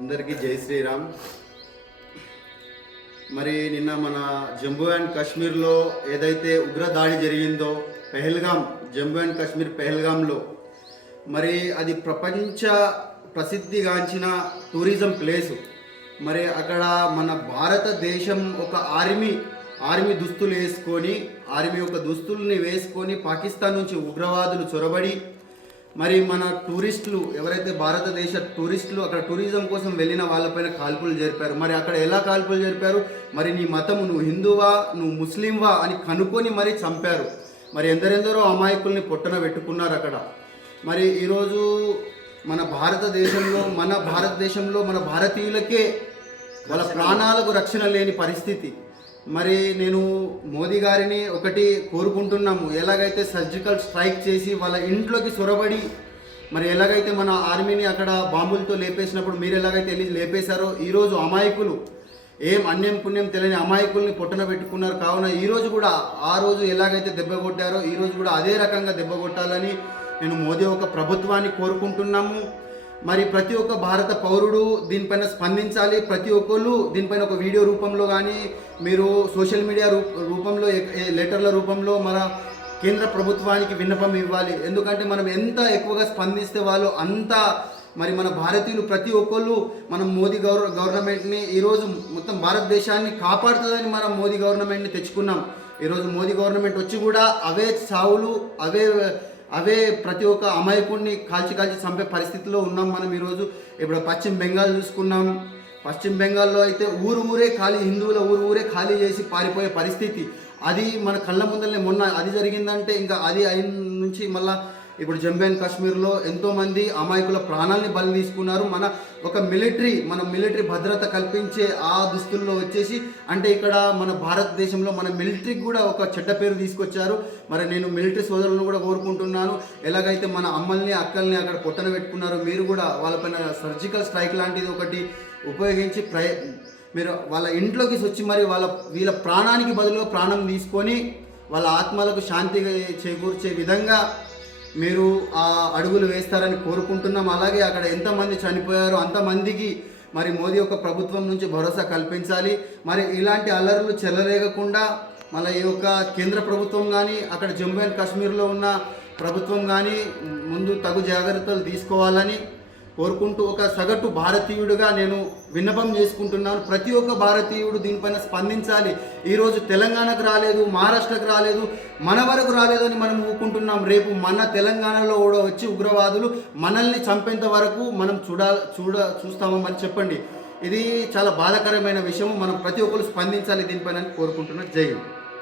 అందరికీ జై శ్రీరామ్. మరి నిన్న మన జమ్మూ అండ్ కాశ్మీర్లో ఏదైతే ఉగ్ర దాడి జరిగిందో పెహల్గాం జమ్మూ అండ్ కాశ్మీర్ పెహల్గాంలో మరి అది ప్రపంచ ప్రసిద్ధిగాంచిన టూరిజం ప్లేసు. మరి అక్కడ మన భారతదేశం ఒక ఆర్మీ ఆర్మీ దుస్తులు వేసుకొని ఆర్మీ యొక్క దుస్తుల్ని వేసుకొని పాకిస్తాన్ నుంచి ఉగ్రవాదులు చొరబడి మరి మన టూరిస్టులు ఎవరైతే భారతదేశ టూరిస్టులు అక్కడ టూరిజం కోసం వెళ్ళిన వాళ్ళపైన కాల్పులు జరిపారు. మరి అక్కడ ఎలా కాల్పులు జరిపారు? మరి నీ మతము నువ్వు హిందువా నువ్వు ముస్లింవా అని కనుక్కొని మరి చంపారు. మరి ఎందరెందరో అమాయకుల్ని పొట్టన పెట్టుకున్నారు అక్కడ. మరి ఈరోజు మన భారతదేశంలో మన భారతదేశంలో మన భారతీయులకే వాళ్ళ ప్రాణాలకు రక్షణ లేని పరిస్థితి. మరి నేను మోదీ గారిని ఒకటి కోరుకుంటున్నాము. ఎలాగైతే సర్జికల్ స్ట్రైక్ చేసి వాళ్ళ ఇంట్లోకి చొరబడి మరి ఎలాగైతే మన ఆర్మీని అక్కడ బాంబులతో లేపేసినప్పుడు మీరు ఎలాగైతే వెళ్ళి లేపేశారో ఈరోజు అమాయకులు ఏం అన్యం పుణ్యం తెలియని అమాయకుల్ని పొట్టన పెట్టుకున్నారు. కావున ఈరోజు కూడా ఆ రోజు ఎలాగైతే దెబ్బ కొట్టారో ఈరోజు కూడా అదే రకంగా దెబ్బ కొట్టాలని నేను మోదీ ఒక ప్రభుత్వాన్ని కోరుకుంటున్నాము. మరి ప్రతి ఒక్క భారత పౌరుడు దీనిపైన స్పందించాలి. ప్రతి ఒక్కళ్ళు దీనిపైన ఒక వీడియో రూపంలో కానీ మీరు సోషల్ మీడియా రూ రూపంలో లెటర్ల రూపంలో మన కేంద్ర ప్రభుత్వానికి విన్నపం ఇవ్వాలి. ఎందుకంటే మనం ఎంత ఎక్కువగా స్పందిస్తే వాళ్ళు అంత మరి మన భారతీయులు ప్రతి ఒక్కళ్ళు మనం మోదీ గవర్ గవర్నమెంట్ని ఈరోజు మొత్తం భారతదేశాన్ని కాపాడుతుందని మనం మోదీ గవర్నమెంట్ని తెచ్చుకున్నాం. ఈరోజు మోదీ గవర్నమెంట్ వచ్చి కూడా అవే సావులు అవే అవే ప్రతి ఒక్క అమాయకుడిని కాల్చి కాల్చి చంపే పరిస్థితిలో ఉన్నాం మనం ఈరోజు. ఇప్పుడు పశ్చిమ బెంగాల్ చూసుకున్నాం. పశ్చిమ బెంగాల్లో అయితే ఊరు ఊరే ఖాళీ హిందువుల ఊరు ఊరే ఖాళీ చేసి పారిపోయే పరిస్థితి. అది మన కళ్ళ ముందరనే మొన్న అది జరిగిందంటే ఇంకా అది అయిన నుంచి మళ్ళీ ఇప్పుడు జమ్మూ అండ్ కాశ్మీర్లో ఎంతోమంది అమాయకుల ప్రాణాలని బలి తీసుకున్నారు. మన ఒక మిలిటరీ మన మిలిటరీ భద్రత కల్పించే ఆ దుస్తుల్లో వచ్చేసి అంటే ఇక్కడ మన భారతదేశంలో మన మిలిటరీకి కూడా ఒక చెడ్డ పేరు తీసుకొచ్చారు. మరి నేను మిలిటరీ సోదరులను కూడా కోరుకుంటున్నాను. ఎలాగైతే మన అమ్మల్ని అక్కల్ని అక్కడ పొట్టన పెట్టుకున్నారో మీరు కూడా వాళ్ళపైన సర్జికల్ స్ట్రైక్ లాంటిది ఒకటి ఉపయోగించి ప్రయ మీరు వాళ్ళ ఇంట్లోకి వచ్చి మరి వాళ్ళ వీళ్ళ ప్రాణానికి బదులుగా ప్రాణం తీసుకొని వాళ్ళ ఆత్మలకు శాంతి చేకూర్చే విధంగా మీరు ఆ అడుగులు వేస్తారని కోరుకుంటున్నాం. అలాగే అక్కడ ఎంతమంది చనిపోయారో అంతమందికి మరి మోదీ యొక్క ప్రభుత్వం నుంచి భరోసా కల్పించాలి. మరి ఇలాంటి అల్లర్లు చెల్లరేగకుండా మళ్ళీ ఈ యొక్క కేంద్ర ప్రభుత్వం కానీ అక్కడ జమ్మూ అండ్ కాశ్మీర్లో ఉన్న ప్రభుత్వం కానీ ముందు తగు జాగ్రత్తలు తీసుకోవాలని కోరుకుంటూ ఒక సగటు భారతీయుడిగా నేను విన్నపం చేసుకుంటున్నాను. ప్రతి ఒక్క భారతీయుడు దీనిపైన స్పందించాలి. ఈరోజు తెలంగాణకు రాలేదు మహారాష్ట్రకు రాలేదు మన వరకు రాలేదని మనం ఊకుంటున్నాం. రేపు మన తెలంగాణలో కూడా వచ్చి ఉగ్రవాదులు మనల్ని చంపేంత వరకు మనం చూడ చూడ చూస్తామని చెప్పండి. ఇది చాలా బాధాకరమైన విషయం మనం ప్రతి ఒక్కరు స్పందించాలి దీనిపైన అని కోరుకుంటున్నాను జై హింద్.